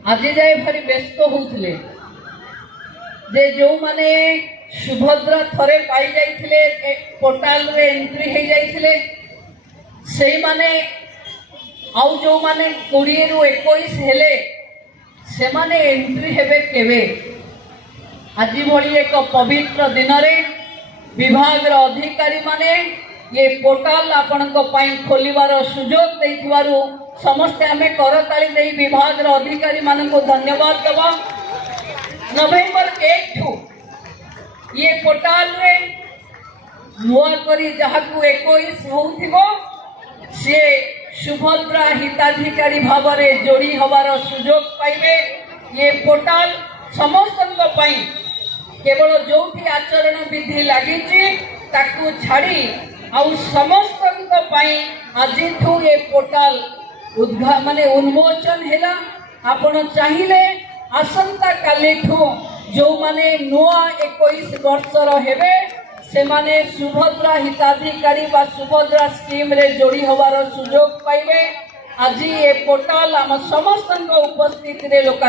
आज जाए भारी व्यस्त होते जे जो माने सुभद्रा थरे पाई जाइथिले पोर्टाल रे एंट्री हो जाइथिले सेही माने आउ जो माने 20 रु 21 हेले से माने एंट्री हेबे केबे आज भली एक पवित्र दिन रे विभाग रो अधिकारी माने ये पोर्टाल आपनको पाई खोलिबार सुजोग देथिबारु समस्त आमे करताली देई विभाग रो अधिकारी मानको धन्यवाद देबा। नवेम्बर 1 ठू ये पोर्टाल रे नुआ करी जहाकू 21 होउथिबो से सुभद्रा हिताधिकारी भावरे जोड़ी हबार सुजोग पाइबे। ये पोर्टाल समस्त केवल जो आचरण विधि लगी ताकू छाड़ी आउ समस्त आज ये पोर्टाल माने उन्मोचन हैला। आपण चाहिए आसंता काली जो माने नुआ 21 वर्षर हेबे से माने सुभद्रा हिताधिकारी बा सुभद्रा स्कीम रे जोड़ी हबार सुजोग पाइबे। आज ये पोर्टाल आम समस्त उपस्थित रे लोक